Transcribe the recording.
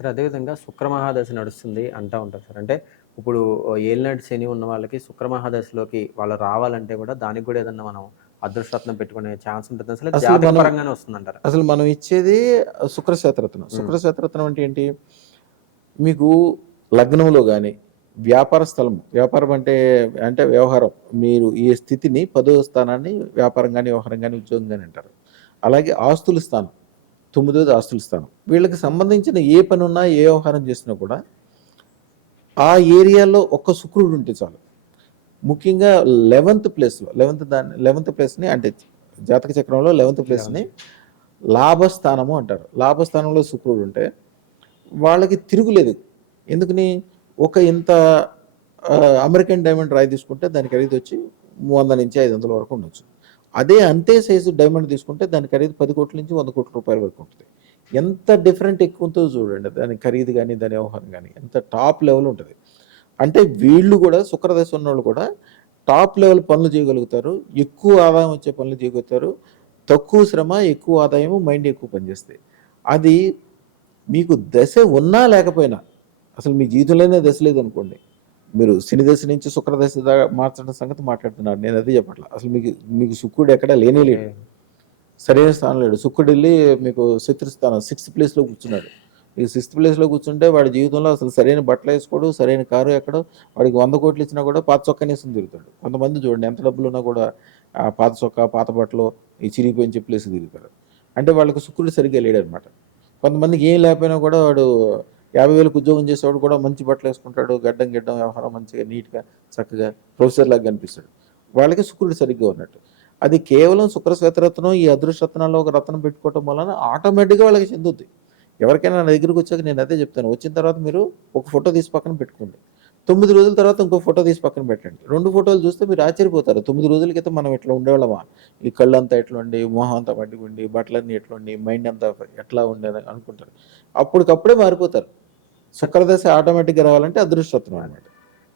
Sir అదేవిధంగా శుక్రమహాదశ నడుస్తుంది అంటా ఉంటారు సార్. అంటే ఇప్పుడు ఏలినాటి శని ఉన్న వాళ్ళకి శుక్రమహాదశలోకి వాళ్ళు రావాలంటే గూడా దానికి గూడా ఏదన్నా మనం అదృష్టరత్నం పెట్టుకునే ఛాన్స్ ఉంటదా? అసలు అసలు జాతక మనం పరంగానే వస్తుందంటారా? అసలు మనం ఇచ్చేది శుక్రశేత్రత్నం. హ్మ్. శుక్రశేత్రత్నం అంటే ఏంటి? మీకు లగ్నంలో గాని, వ్యాపార స్థలం, వ్యాపారం అంటే, అంటే వ్యవహారం. మీరు ఈ స్థితిని 10వ స్థానాన్ని వ్యాపారం గాని, వ్యవహారం గాని, ఉద్యోగం గాని అంటారు. అలాగే ఆస్తుల స్థానం, 9వది ఆస్తుల స్థానం. వీళ్ళకి సంబంధించిన ఏ పనున్నా, ఏ వ్యవహారం చేసినా కూడా ఆ ఏరియాలో ఒక్క శుక్రుడు ఉంటే చాలు. ముఖ్యంగా 11th ప్లేస్‌లో 11th ప్లేస్‌ని అంటే జాతక చక్రంలో 11th ప్లేస్‌ని 11. లాభస్థానము అంటారు. లాభస్థానంలో శుక్రుడు ఉంటే వాళ్ళకి తిరుగులేదు. ఎందుకని? ఒక ఇంత అమెరికన్ డైమండ్ రాయి తీసుకుంటే దాని ఖరీదొచ్చి 100-500 వరకు ఉండొచ్చు. అదే అంతే సైజు డైమండ్ తీసుకుంటే దాని ఖరీదు 10,00,00,000-100,00,00,000 వరకు ఉంటుంది. ఎంత డిఫరెంట్ ఎక్కువ ఉంటుందో చూడండి. దాని ఖరీదు గాని, దాని వ్యవహారం గాని ఎంత టాప్ లెవెల్ ఉంటది. అంటే వీళ్ళు కూడా శుక్రదశ ఉన్నోళ్ళు కూడా టాప్ లెవెల్ పనులు చేయగలుగుతారు. ఎక్కువ ఆదాయం వచ్చే పనులు చేయగలుగుతారు. తక్కువ శ్రమ, ఎక్కువ ఆదాయము, మైండ్ ఎక్కువ పనిచేస్తాయి. అది మీకు దశ ఉన్నా లేకపోయినా, అసలు మీ జీవితంలోనే దశ లేదనుకోండి, మీరు శని దశ నుంచి శుక్రదశ దాకా మార్చడం సంగతి మాట్లాడుతున్నారు. నేను అదే చెప్పట్లా. అసలు మీకు మీకు శుక్రుడు ఎక్కడా లేనే ఓకే. లేడు. సరైన స్థానం లేడు. శుక్రుడు వెళ్ళి మీకు శత్రుస్థానం 6th ప్లేస్‌లో కూర్చున్నాడు. ఈ 6th ప్లేస్‌లో కూర్చుంటే వాడి జీవితంలో అసలు సరైన బట్టలు వేసుకోడు, సరైన కారు ఎక్కడు. వాడికి 100,00,00,000 ఇచ్చినా కూడా పాత చొక్కానే వేసుకొని తిరుగుతాడు. కొంతమంది చూడండి ఎంత డబ్బులున్నా కూడా పాత చొక్కా, పాత బట్టలు, ఈ చిరిగిపోయిన చెప్పులు వేసి తిరుగుతారు. అంటే వాళ్ళకి శుక్రుడు సరిగ్గా లేడనమాట. కొంతమందికి ఏం లేకపోయినా కూడా వాడు 50,000కి ఉద్యోగం చేసేవాడు కూడా మంచి బట్టలు వేసుకుంటాడు. గడ్డం గిడ్డం వ్యవహారం మంచిగా నీట్‌గా చక్కగా ప్రొఫెసర్ లాగా కనిపిస్తాడు. వాళ్ళకి శుక్రుడు సరిగ్గా ఉన్నట్టు. అది కేవలం శుక్రశ్వేతరత్నం ఈ అదృష్టరత్నాల్లో ఒక రత్నం పెట్టుకోవటం వలన ఆటోమేటిక్‌గా వాళ్ళకి చెందుద్ది. ఎవరికైనా నా దగ్గరికి వచ్చాక నేను అదే చెప్తాను. వచ్చిన తర్వాత మీరు ఒక ఫోటో తీసి పక్కన పెట్టుకోండి. 9 రోజుల తర్వాత ఇంకో ఫోటో తీసి పక్కన పెట్టండి. 2 ఫోటోలు చూస్తే మీరు ఆశ్చర్యపోతారు. 9 రోజుల క్రితం మనం ఇట్లా ఉండేవాళ్ళమా? ఈ కళ్ళంతా ఎట్లుండి, మొహం అంతా పట్టుకుండి, బట్టలన్నీ ఎట్లుండి, మైండ్ అంతా ఎట్లా ఉండేది అనుకుంటారు. అప్పటికప్పుడే మారిపోతారు. శుక్రదశ ఆటోమేటిక్‌గా రావాలంటే అదృష్టరత్నం అది. అనమాట.